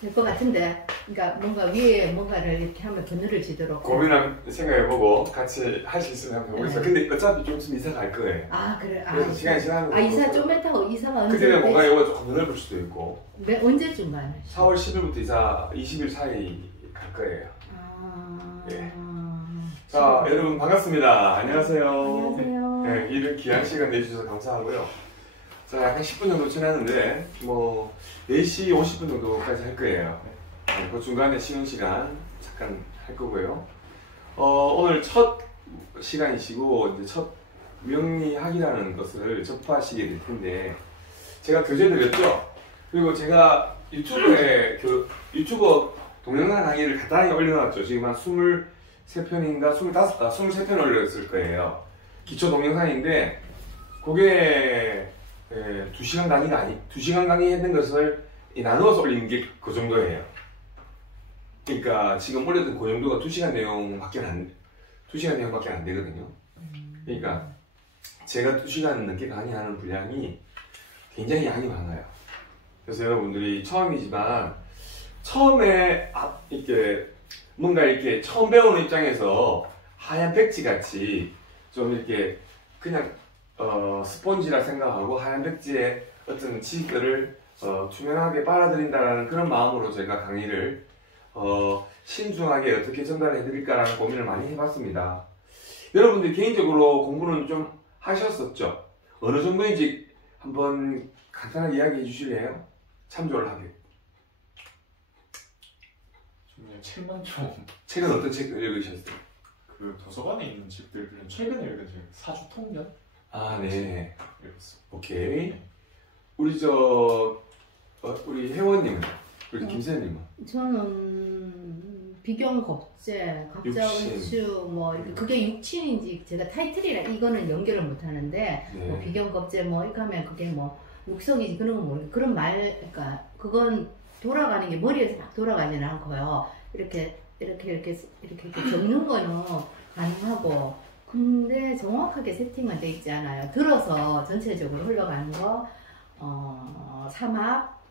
될 것 같은데, 그러니까 뭔가 위에 뭔가를 이렇게 하면 그늘을 지도록 고민한 생각해보고 같이 할 수 있으면 한번 해보겠습니다. 네. 근데 어차피 좀 있으면 이사 갈 거예요. 아 그래. 그래서 시간이 지나는 거. 이사 좀 했다고 이사가 언제? 그때는 뭔가 이거 조금 넓을 수도 있고. 네, 언제쯤 가요? 4월 10일부터 이사 20일 사이 갈 거예요. 예. 자, 여러분 반갑습니다. 안녕하세요. 안녕하세요. 네, 이런 귀한 시간 내주셔서 감사하고요. 자, 약간 10분 정도 지났는데 뭐 4시 50분 정도까지 할 거예요. 그 중간에 쉬는 시간 잠깐 할 거고요. 오늘 첫 시간이시고 이제 첫 명리학이라는 것을 접하시게 될 텐데 제가 교재 드렸죠. 그리고 제가 유튜브에 유튜버 동영상 강의를 간단하게 올려놨죠. 지금 한 23편인가 23편 올렸을 거예요. 기초 동영상인데 그게 2시간 강의가 2시간 강의했는 것을 나누어서 올리는 게 그 정도예요. 그러니까 지금 올렸던 그 정도가 2시간 내용밖에 안 되거든요. 그러니까 제가 2시간 넘게 강의하는 분량이 굉장히 양이 많아요. 그래서 여러분들이 처음이지만 처음에 이렇게 뭔가 이렇게 처음 배우는 입장에서 하얀 백지 같이 좀 이렇게 그냥 스폰지라 생각하고 하얀 백지에 어떤 지식들을 투명하게 빨아들인다라는 그런 마음으로 제가 강의를 신중하게 어떻게 전달해 드릴까라는 고민을 많이 해봤습니다. 여러분들 개인적으로 공부는 좀 하셨었죠? 어느 정도인지 한번 간단하게 이야기해 주실래요? 참조를 하게. 그냥 책만 좀. 책은 어떤 책을 읽으셨어요? 그 도서관에 있는 책들 최근에 읽은 책 사주통년? 아, 네. 읽었어. 오케이. 네. 우리 우리 회원님은, 우리 김선님은? 저는 비경겁제, 육신. 갑자운수 뭐 그게 육친인지 제가 타이틀이라 이거는 연결을 못 하는데 네. 뭐 비경겁제 뭐 이렇게 하면 그게 뭐 육성이지 그런 건 모르겠고 그런 그러니까 그건 돌아가는 게 머리에서 막 돌아가지는 않고요. 이렇게 적는 거는 가능하고 근데 정확하게 세팅은 돼 있지 않아요. 들어서 전체적으로 흘러가는 거 사막,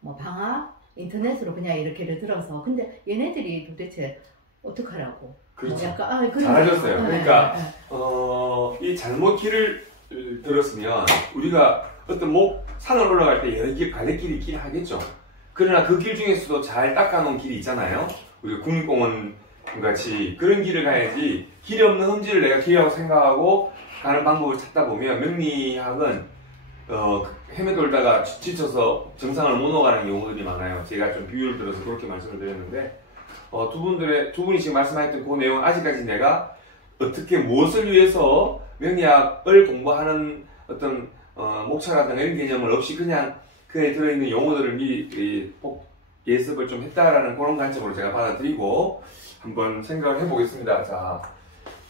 뭐 방학, 인터넷으로 그냥 이렇게를 들어서 근데 얘네들이 도대체 어떡하라고? 그렇죠. 약간 잘하셨어요. 네, 그러니까 네. 이 잘못 길을 들었으면 우리가 어떤 산을 올라갈 때 여러 길 갈래길이 있긴 하겠죠. 그러나 그 길 중에서도 잘 닦아놓은 길이 있잖아요. 우리가 국립공원 같이 그런 길을 가야지 길이 없는 험지를 내가 길이라고 생각하고 가는 방법을 찾다 보면 명리학은 헤매돌다가 지쳐서 정상을 못 오가는 경우들이 많아요. 제가 좀 비유를 들어서 그렇게 말씀을 드렸는데 두 분이 지금 말씀하셨던 그 내용 아직까지 내가 어떻게 무엇을 위해서 명리학을 공부하는 어떤 목차라든가 이런 개념을 없이 그냥 그에 들어있는 용어들을 미리 예습을 좀 했다라는 그런 관점으로 제가 받아들이고 한번 생각을 해보겠습니다. 자,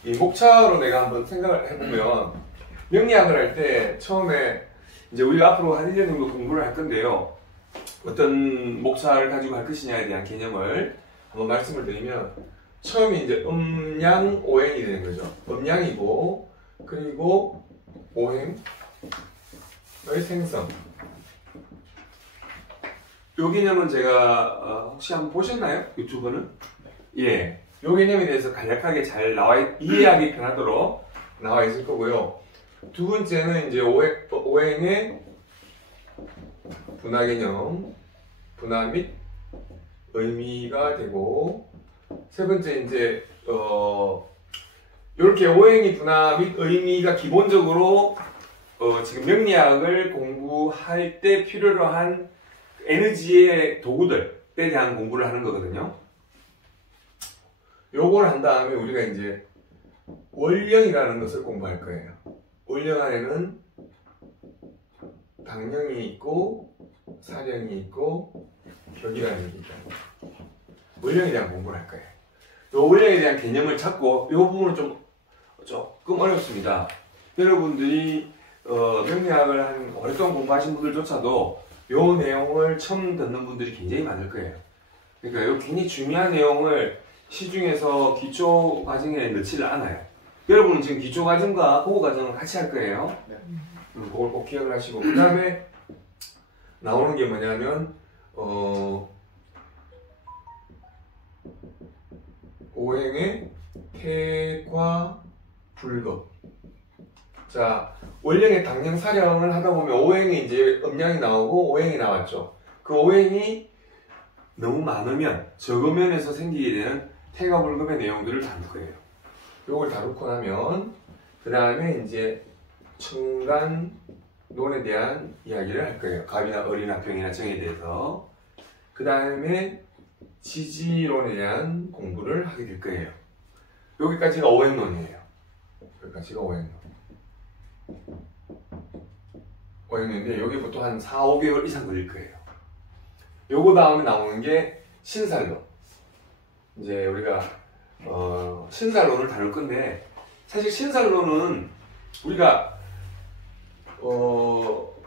이 목차로 내가 한번 생각을 해보면 명리학을 할 때 처음에 이제 우리가 앞으로 한 1년 정도 공부를 할 건데요. 어떤 목차를 가지고 할 것이냐에 대한 개념을 한번 말씀을 드리면 처음에 이제 음양 오행이 되는 거죠. 음양이고 그리고 오행의 생성. 요 개념은 제가 혹시 한번 보셨나요? 유튜브는? 네. 예. 요 개념에 대해서 간략하게 잘 이해하기 편하도록 나와 있을 거고요. 두 번째는 이제 오행의 분화 개념, 분화 및 의미가 되고, 세 번째 이제 이렇게 오행이 분화 및 의미가 기본적으로 지금 명리학을 공부할 때 필요로 한 에너지의 도구들에 대한 공부를 하는 거거든요. 요걸 한 다음에 우리가 이제 월령이라는 것을 공부할 거예요. 월령 안에는 당령이 있고 사령이 있고 격이라는 게 있다. 월령에 대한 공부를 할 거예요. 요 월령에 대한 개념을 찾고 요 부분은 조금 어렵습니다. 여러분들이 명리학을 한 오랫동안 공부하신 분들조차도 요 내용을 처음 듣는 분들이 굉장히 많을 거예요. 그러니까 요 굉장히 중요한 내용을 시중에서 기초 과정에 넣지를 않아요. 여러분은 지금 기초 과정과 고급 과정을 같이 할 거예요. 네. 그걸 꼭 기억을 하시고 그 다음에 나오는 게 뭐냐면 오행의 태과 불급. 자, 원령의 당령사령을 하다 보면 오행이 이제 음양이 나오고 오행이 나왔죠. 그 오행이 너무 많으면 적으면에서 생기게 되는 태과 불급의 내용들을 다룰 거예요. 요걸 다루고 나면 그 다음에 이제 청간론에 대한 이야기를 할 거예요. 갑이나 을이나 병이나 정에 대해서. 그 다음에 지지론에 대한 공부를 하게 될 거예요. 여기까지가 오행론이에요. 여기까지가 오행론. 오행론인데 여기 보통 한 4, 5개월 이상 걸릴 거예요. 요거 다음에 나오는 게 신살론. 이제 우리가 신살론을 다룰 건데 사실 신살론은 우리가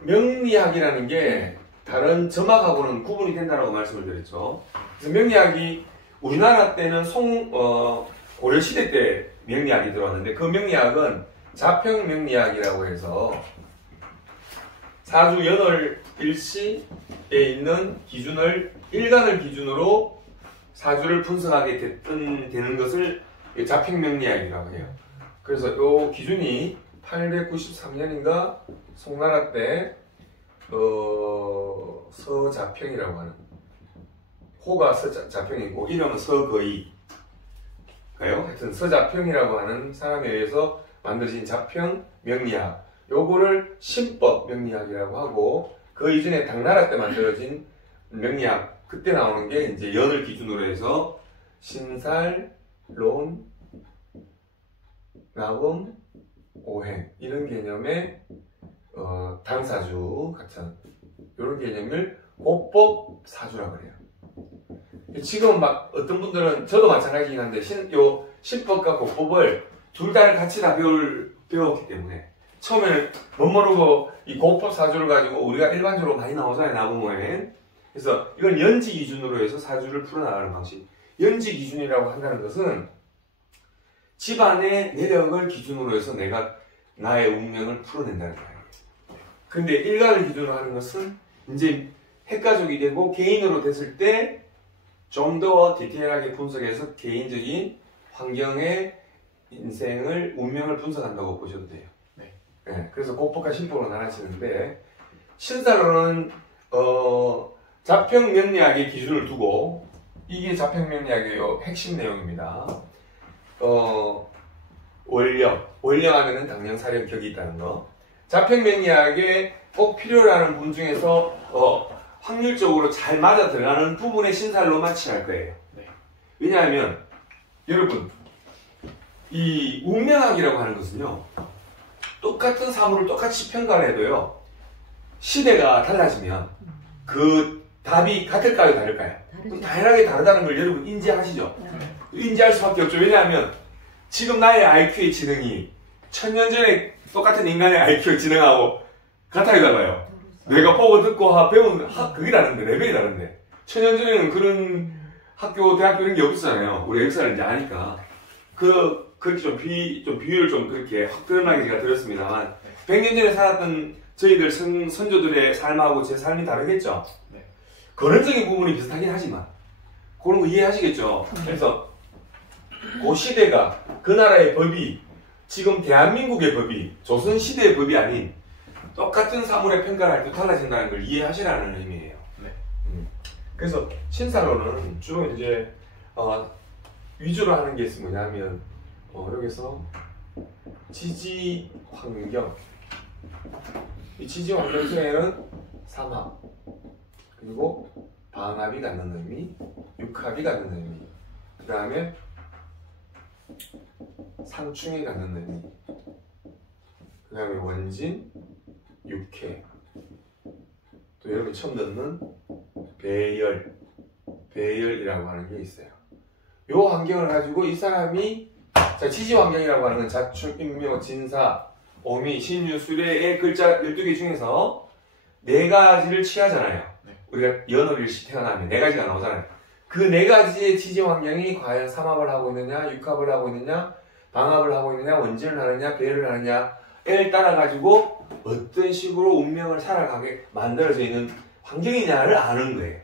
명리학이라는 게 다른 점학하고는 구분이 된다고 말씀을 드렸죠. 그래서 명리학이 우리나라 때는 고려시대 때 명리학이 들어왔는데 그 명리학은 자평 명리학이라고 해서 사주 연월 일시에 있는 기준을 일간을 기준으로 사주를 분석하게 되는 것을 자평 명리학이라고 해요. 그래서 이 기준이 893년인가 송나라 때 서자평이라고 하는, 호가 서자평이고 이름은 서거의 하여튼 서자평이라고 하는 사람에 의해서 만들어진 자평 명리학, 요거를 신법 명리학이라고 하고, 그 이전에 당나라 때 만들어진 명리학, 그때 나오는 게 이제 연을 기준으로 해서 신살, 론, 나금, 오행 이런 개념의 당사주 같은 이런 개념을 고법 사주라고 해요. 지금 막 어떤 분들은, 저도 마찬가지긴 한데 요 신법과 고법을 둘 다 같이 다 배웠기 때문에 처음에는 못 모르고 이 고법 사주를 가지고 우리가 일반적으로 많이 나오잖아요, 나무모에. 그래서 이건 연지 기준으로 해서 사주를 풀어나가는 방식. 연지 기준이라고 한다는 것은 집안의 내력을 기준으로 해서 내가 나의 운명을 풀어낸다는 거예요. 근데 일간을 기준으로 하는 것은 이제 핵가족이 되고 개인으로 됐을 때 좀 더 디테일하게 분석해서 개인적인 환경의 인생을, 운명을 분석한다고 보셔도 돼요. 네. 네, 그래서 고법과 신법으로 나눠지는데, 신살로는 자평 명리학의 기준을 두고, 이게 자평 명리학의 핵심 내용입니다. 원령 하면은 당령, 사령, 격이 있다는 거. 자평 명리학에 꼭 필요로 하는 부분 중에서 확률적으로 잘 맞아 들어가는 부분의 신살로만 칠할 거예요. 네. 왜냐하면 여러분, 이 운명학이라고 하는 것은요, 똑같은 사물을 똑같이 평가를 해도요, 시대가 달라지면 그 답이 같을까요, 다를까요? 그럼 당연하게 다르다는 걸 여러분 인지하시죠? 인지할 수밖에 없죠. 왜냐하면 지금 나의 IQ의 지능이 1000년 전에 똑같은 인간의 IQ의 지능하고 같아요? 내가 보고 듣고 배운 그게 다른데, 레벨이 다른데. 1000년 전에는 그런 학교, 대학교 이런 게 없었잖아요. 우리 역사를 이제 아니까. 그렇게 좀 비율을 좀 그렇게 확 드러나게 제가 드렸습니다만, 100년 전에 살았던 저희들 선조들의 삶하고 제 삶이 다르겠죠? 네. 근원적인 부분이 비슷하긴 하지만, 그런 거 이해하시겠죠? 그래서, 그 시대가, 그 나라의 법이, 지금 대한민국의 법이, 조선시대의 법이 아닌, 똑같은 사물의 평가를 할 때 달라진다는 걸 이해하시라는 의미예요. 네. 그래서 신사로는 주로 이제 위주로 하는 게 뭐냐면 여기서 지지 환경, 이 지지 환경 중에는 삼합, 그리고 방합이 갖는 의미, 육합이 갖는 의미, 그 다음에 상충이 갖는 의미, 그 다음에 원진, 육해, 또 여러분이 처음 듣는 배열이라고 하는 게 있어요. 요 환경을 가지고 이 사람이, 자, 지지 환경이라고 하는 건 자축, 인묘, 진사, 오미, 신유, 수레의 글자 12개 중에서 4가지를 취하잖아요. 네. 우리가 연월일시 태어나면 4가지가 나오잖아요. 그 4가지의 지지 환경이 과연 삼합을 하고 있느냐, 육합을 하고 있느냐, 방합을 하고 있느냐, 원진을 하느냐, 배열을 하느냐에 따라 가지고 어떤 식으로 운명을 살아가게 만들어져 있는 환경이냐를 아는 거예요.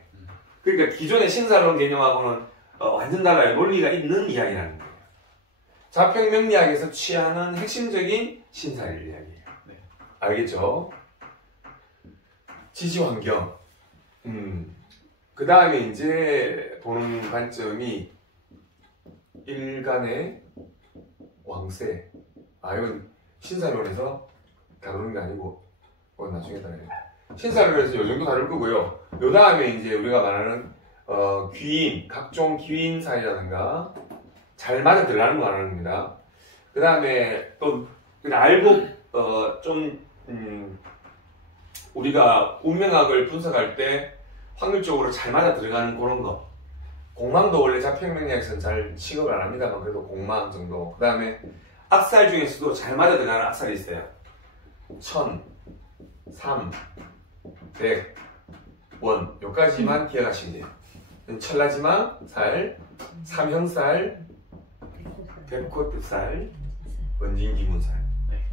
그러니까 기존의 신사론 개념하고는 완전 달라요. 논리가 있는 이야기라는 거예요. 자평명리학에서 취하는 핵심적인 신사일 이야기예요. 네. 알겠죠? 지지환경. 그 다음에 이제 보는 관점이 일간의 왕세. 이건 신사론에서 다루는 게 아니고, 그건 나중에 다뤄요. 신사론에서 이 정도 다룰 거고요. 요 다음에 이제 우리가 말하는, 귀인, 각종 귀인사이라든가, 잘 맞아 들어가는 거 말합니다. 그 다음에 또, 알고, 우리가 운명학을 분석할 때 확률적으로 잘 맞아 들어가는 그런 거. 공망도 원래 자평명리학에서는 잘 취급을 안 합니다만 그래도 공망 정도. 그 다음에 악살 중에서도 잘 맞아 들어가는 악살이 있어요. 1000, 3, 100, 원 여기까지만 기억하시면 돼요. 천라지망 살, 삼형살, 백호살, 원진기문살.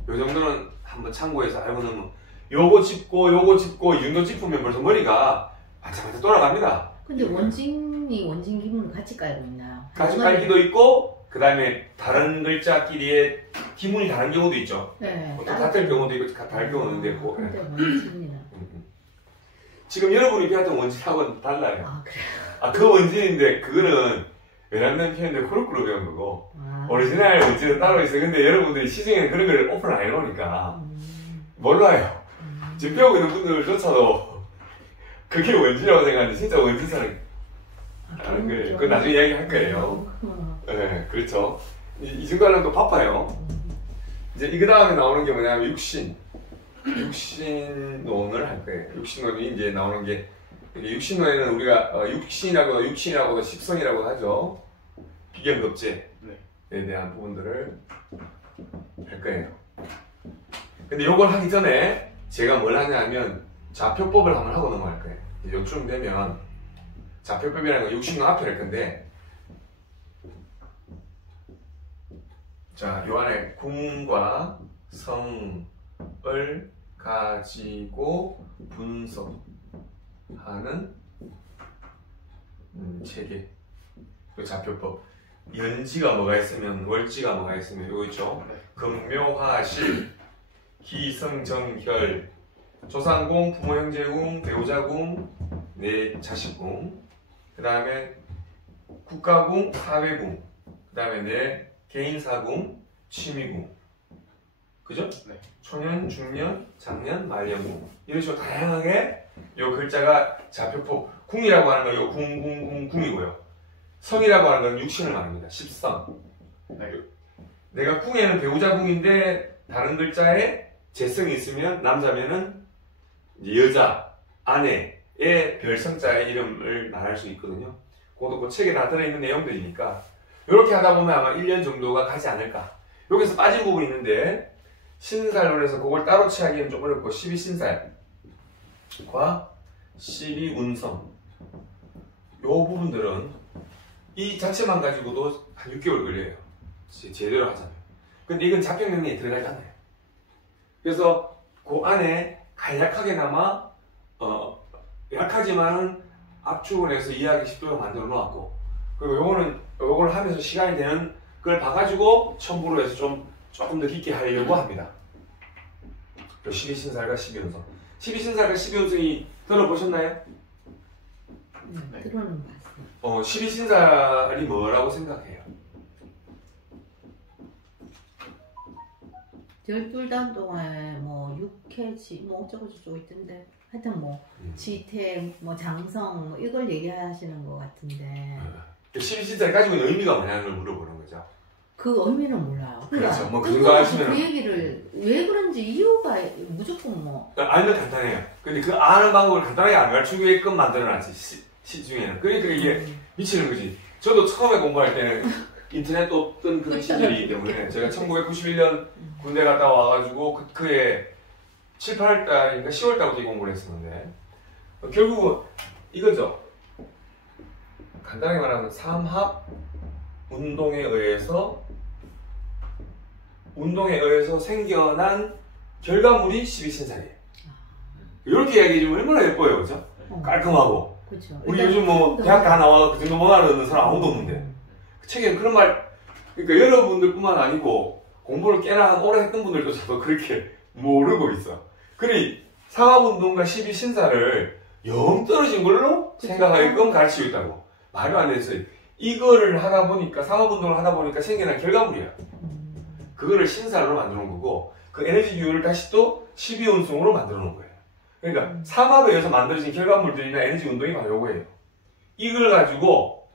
요 정도는 한번 참고해서 알고 놓으면 요거 짚고 이 정도 짚으면 벌써 머리가 반짝반짝 돌아갑니다. 근데 원진 기문을 같이 깔고 있나요? 같이 깔기도 있고 그 다음에 다른 글자끼리의 기문이 다른 경우도 있죠. 네. 또 같은 경우도 있고 다른 경우도 있고. 근데 원진이나. 지금 여러분이 배웠던 원진하고는 달라요. 그래요? 그 원진인데 그거는 외람된 표현인데 코르크로 배운 거고 오리지널 원진은 따로 있어요. 근데 여러분들이 시중에는 그런 걸 오픈을 안 해놓으니까 몰라요. 지금 배우고 있는 분들조차도 그게 원진이라고 생각하는데 진짜 원진사는 그건 나중에 이야기할 거예요. 네, 그렇죠. 이 정도 하려면 또 바빠요. 이제 이 다음에 나오는 게 뭐냐면 육신론을 할 거예요. 육신론이 이제 나오는 게 육신론에는 우리가 육신이라고도 십성이라고 하죠. 비견급제에 대한 부분들을 할 거예요. 근데 요걸 하기 전에 제가 뭘 하냐면 좌표법을 한번 하고 넘어갈 거예요. 요쯤 되면 좌표법이라는 건 육신론 앞에 할 건데 자, 요 안에 궁과 성을 가지고 분석하는 체계. 요 좌표법. 연지가 뭐가 있으면 월지가 뭐가 있으면 요거 있죠. 금묘화실, 기성정결, 조상궁, 부모 형제궁, 배우자궁, 내 자식궁, 그 다음에 국가궁, 사회궁, 그 다음에 내 개인사궁, 취미궁. 그죠? 네. 초년, 중년, 장년, 말년궁. 이런 식으로 다양하게 요 글자가 좌표법. 궁이라고 하는 건 요 궁이고요. 성이라고 하는 건 육신을 말합니다. 십성. 네. 내가 궁에는 배우자궁인데 다른 글자에 재성이 있으면 남자면은 이제 여자, 아내의 별성자의 이름을 말할 수 있거든요. 그것도 그 책에 다 들어있는 내용들이니까 이렇게 하다 보면 아마 1년 정도가 가지 않을까. 여기서 빠진 부분이 있는데 신살론에서 그걸 따로 취하기는 좀 어렵고 12신살과 12운성 요 부분들은 이 자체만 가지고도 한 6개월 걸려요. 제대로 하자면. 근데 이건 자평명리에 들어가지 않아요. 그래서 그 안에 간략하게나마 약하지만은 압축을 해서 이해하기 쉽도록 만들어 놓았고 그리고 요걸 하면서 시간이 되는 걸 봐가지고 첨부로 해서 조금 더 깊게 하려고 합니다. 12신살과 12운성. 12신살과 12운성이 들어보셨나요? 네, 들어는 봤어요. 12신살이 뭐라고 생각해요? 12단 동안에 뭐 육해지 뭐 어쩌고저쩌고 있던데 하여튼 뭐 지태 뭐 장성 뭐 이걸 얘기하시는 것 같은데 12신살이 가지고 있는 의미가 뭐냐는 걸 물어보는 거죠. 그 의미는 몰라요. 그렇죠. 뭐 그 정도 하시면 그 얘기를 왜 그런지 이유가 무조건 뭐 알면 간단해요. 근데 그 아는 방법을 간단하게 안 가르치게끔 만들어놨지 시중에는. 그러니까 이게 미치는 거지. 저도 처음에 공부할 때는 인터넷도 없던 그런 시절이기 때문에 제가 1991년 군대 갔다 와가지고 그해 7, 8월달인가 10월달부터 공부를 했었는데 결국은 이거죠. 간단하게 말하면 삼합 운동에 의해서 생겨난 결과물이 12신살이에요. 이렇게 이야기해주면 얼마나 예뻐요, 그죠? 깔끔하고. 그렇죠. 우리 요즘 뭐 대학교 하나 나와서 그 정도 못 알아듣는 사람 아무도 없는데 그 책에는 그런 말, 그러니까 여러분들뿐만 아니고 공부를 꽤나 오래 했던 분들도 저도 그렇게 모르고 있어. 그래 상하운동과 12신사를 영 떨어진 걸로 생각하게끔 가르치고 있다고. 말도 안 됐어요. 이거를 하다 보니까 상하운동을 하다 보니까 생겨난 결과물이야. 그거를 신사로 만들어 놓은 거고 그 에너지 기호를 다시 또 12운송으로 만들어 놓은 거예요. 그러니까 삼합에 의해서 만들어진 결과물들이나 에너지 운동이 바로 요거예요. 이걸 가지고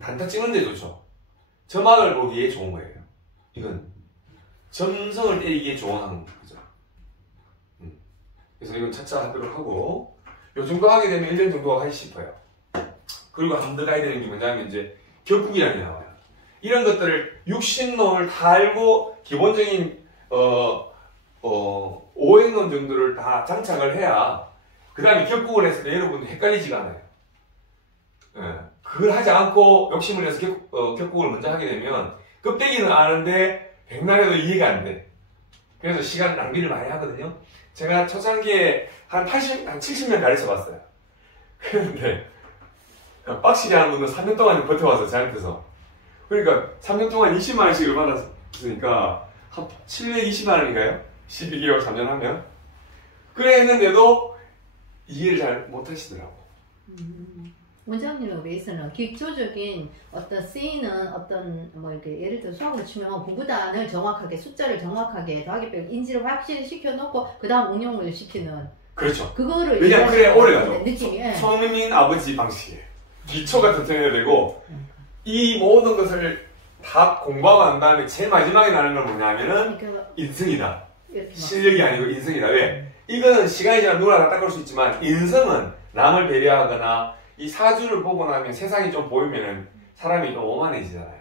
단타 찍는 데 좋죠. 점막을 보기에 좋은 거예요. 이건 점성을 때리기에 좋은 거죠. 그래서 이건 차차 하도록 하고 요 정도 하게 되면 1년 정도가 하기 싶어요. 그리고 한 번 더 가야 되는 게 뭐냐면 이제 격국이라는 게 나와요. 이런 것들을 육신론을 다 알고 기본적인 오행론 정도를 다 장착을 해야 그 다음에 격국을 했을 때 여러분 헷갈리지가 않아요. 예. 그걸 하지 않고 욕심을 내서 격국을 먼저 하게 되면 껍데기는 아는데 백날에도 이해가 안 돼. 그래서 시간 낭비를 많이 하거든요. 제가 초창기에 한 70년 가르쳐 봤어요. 그런데 빡시게 하는 분은 3년 동안 버텨와서 저한테서. 그러니까 3년 동안 20만 원씩을 받았으니까 한 720만 원인가요? 12개월 3년 하면. 그래 했는데도 이해를 잘 못하시더라고. 원장님에 위해서는 기초적인 어떤 쓰이는 어떤 뭐 이렇게 예를 들어 수학으로 치면 구구단을 정확하게 숫자를 정확하게 더하기 빼기 인지를 확실히 시켜놓고 그 다음 응용을 시키는 그렇죠. 그거를 왜냐면 그래 오래 가죠. 느낌이 손흥민 아버지 방식이에요. 기초가 튼튼해야 되고 이 모든 것을 다 공부하고 난 다음에 제일 마지막에 나는 건 뭐냐면은 그러니까 인성이다. 실력이 아니고 인성이다. 왜? 이거는 시간이 지나면 누구나 다 닦을 수 있지만 인성은 남을 배려하거나 이 사주를 보고 나면 세상이 좀 보이면은 사람이 좀 오만해지잖아요.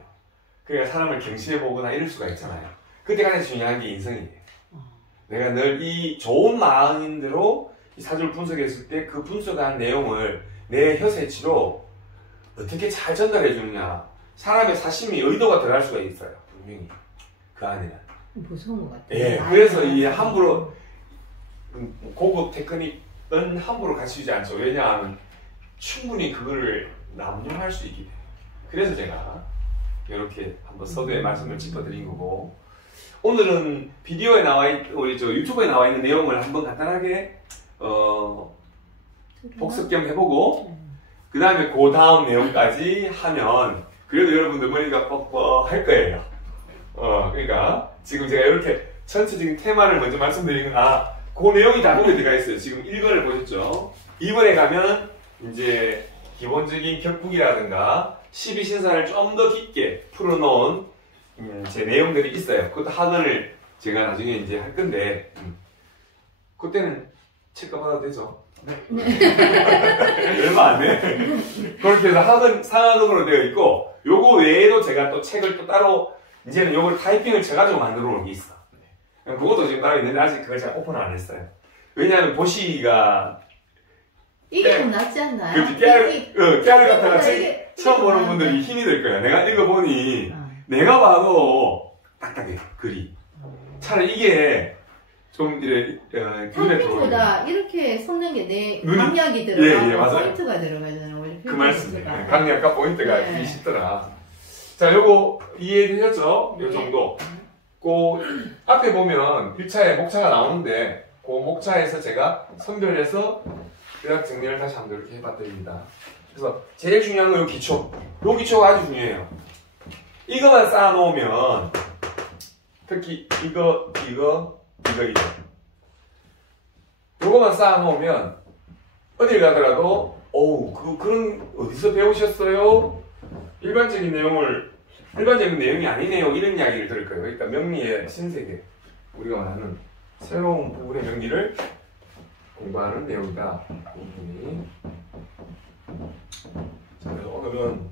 그러니까 사람을 경시해 보거나 이럴 수가 있잖아요. 그때 가장 중요한 게 인성이에요. 내가 늘 이 좋은 마음인대로 이 사주를 분석했을 때 그 분석한 내용을 내 혀세치로 어떻게 잘 전달해 주느냐. 사람의 사심이 의도가 들어갈 수가 있어요. 분명히 그 안에는. 무서운 것 같아요. 예, 그래서 이 함부로 고급 테크닉은 함부로 갖추지 않죠. 왜냐하면 충분히 그거를 남용할 수 있기 때문에. 그래서 제가 이렇게 한번 서두에 말씀을 짚어드린 거고, 오늘은 비디오에 우리 유튜브에 나와 있는 내용을 한번 간단하게 복습 겸 해보고, 그 다음에 그 다음 내용까지 하면 그래도 여러분들 머리가 뻑뻑할 거예요. 그러니까 지금 제가 이렇게 전체적인 테마를 먼저 말씀드리는 그 내용이 다 거기에 들어가 있어요. 지금 1번을 보셨죠? 2번에 가면 이제 기본적인 격국이라든가 12신사를 좀 더 깊게 풀어놓은 제 내용들이 있어요. 그것도 학원을 제가 나중에 이제 할 건데 그때는 체크 받아도 되죠? 네. 얼마 안 돼. 그렇게 해서 상학원으로 되어 있고, 요거 외에도 제가 또 책을 또 따로 이제는 요걸 타이핑을 쳐가지고 만들어 놓은 게 있어. 그것도 지금 따로 있는데 아직 그걸 제가 오픈을 안 했어요. 왜냐하면 보시기가 이게 좀 낫지 않나요? 그렇지, 깨알 같다가 책 처음 보는 분들이 힘이 될 거야. 내가 읽어보니 내가 봐도 딱딱해, 글이. 차라리 이게 좀 이래 눈에 타이핑보다 이렇게 섞는 게 내 눈이- 강약이 들어가고 예, 맞아요. 포인트가 들어가잖아요. 원래 그 말씀이에요. 필터가. 강약과 포인트가 네. 되게 쉽더라. 자, 요거 이해되셨죠? 요 정도. 그 앞에 보면 1차에 목차가 나오는데 그 목차에서 제가 선별해서 요약 정리를 다시 한번 이렇게 해봤드립니다. 그래서 제일 중요한 건 요 기초. 요 기초가 아주 중요해요. 이거만 쌓아놓으면 특히 이거 요거만 쌓아놓으면 어딜 가더라도 그런 어디서 배우셨어요? 일반적인 내용이 아니네요. 이런 이야기를 들을 거예요. 그러니까 명리의 신세계, 우리가 말하는 새로운 부분의 명리를 공부하는 내용이다. 자, 그래서 오늘은